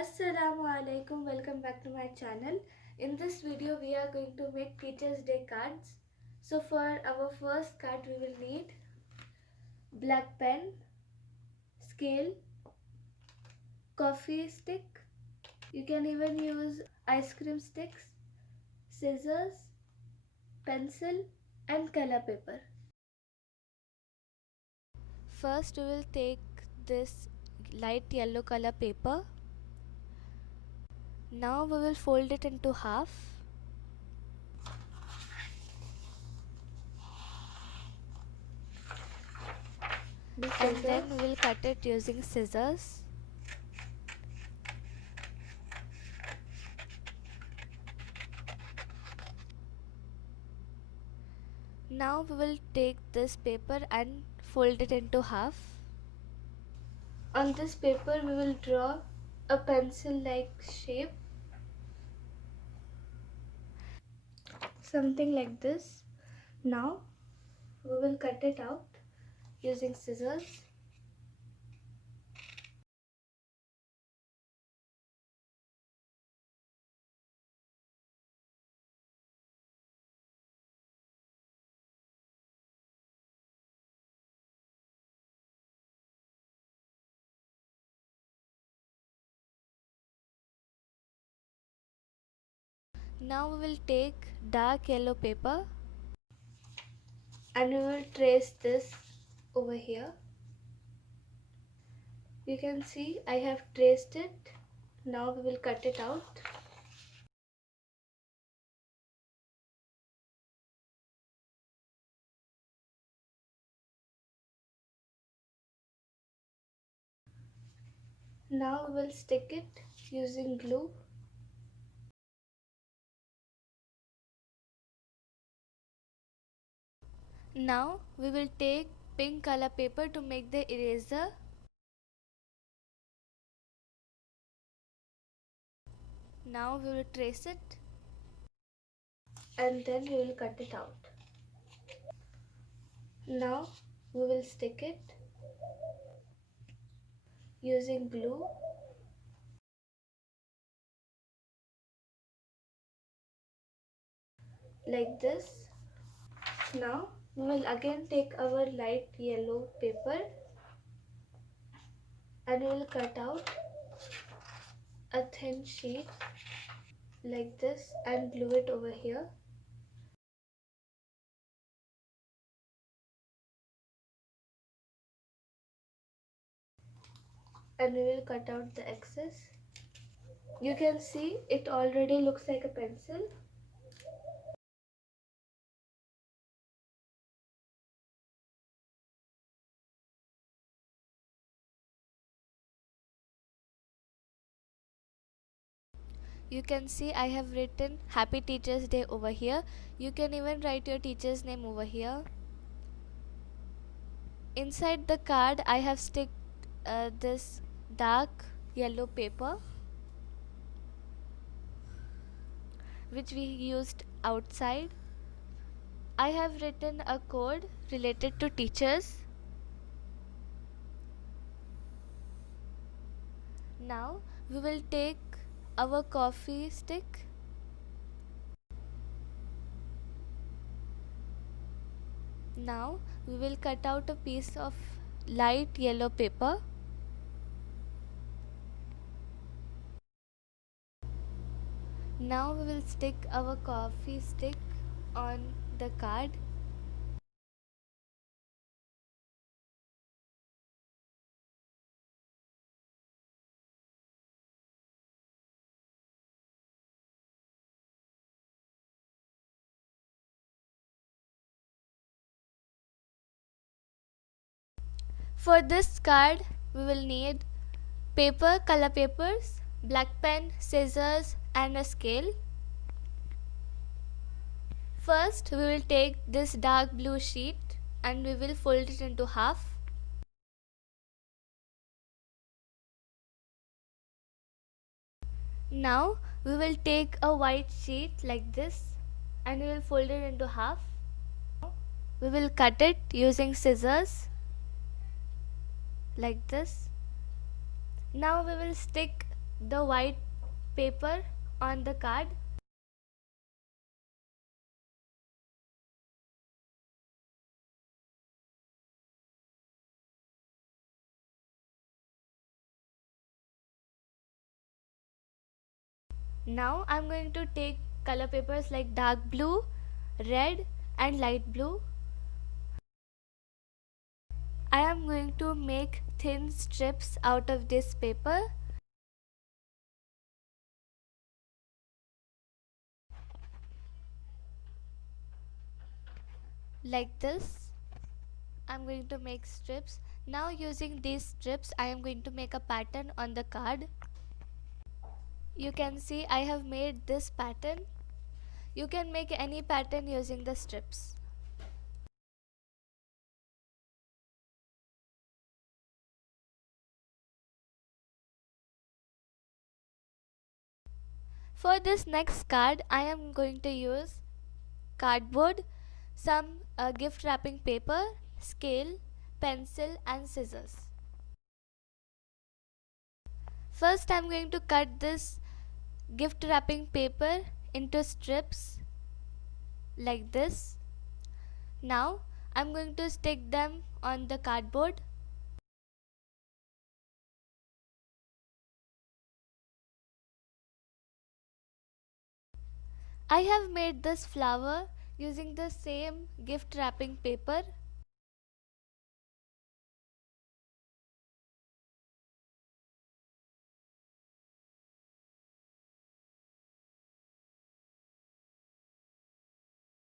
Assalamu alaikum, welcome back to my channel. In this video we are going to make Teachers Day cards. So for our first card we will need black pen, scale, coffee stick. You can even use ice cream sticks, scissors, pencil and color paper. First we will take this light yellow color paper. Now we will fold it into half and then we will cut it using scissors. Now we will take this paper and fold it into half. On this paper we will draw a pencil like shape, something like this. Now we will cut it out using scissors. Now we will take dark yellow paper and we will trace this over here. You can see I have traced it. Now we will cut it out. Now we will stick it using glue. Now we will take pink color paper to make the eraser. Now we will trace it And then we will cut it out. Now we will stick it using glue. Like this. Now we will again take our light yellow paper and we will cut out a thin sheet like this and glue it over here. And we will cut out the excess. You can see it already looks like a pencil. You can see I have written Happy Teachers Day over here. You can even write your teacher's name over here. Inside the card I have sticked this dark yellow paper which we used outside. I have written a code related to teachers. Now we will take our coffee stick Now we will cut out a piece of light yellow paper. Now we will stick our coffee stick on the card. For this card we will need paper, color papers, black pen, scissors and a scale. First we will take this dark blue sheet and we will fold it into half. Now we will take a white sheet like this and we will fold it into half. We will cut it using scissors like this. Now we will stick the white paper on the card. Now I'm going to take color papers like dark blue, red and light blue. I am going to make thin strips out of this paper. Like this. I'm going to make strips. Now using these strips I am going to make a pattern on the card. You can see I have made this pattern. You can make any pattern using the strips. For this next card I am going to use cardboard, some gift wrapping paper, scale, pencil and scissors. First I am going to cut this gift wrapping paper into strips like this. Now I am going to stick them on the cardboard. I have made this flower using the same gift wrapping paper.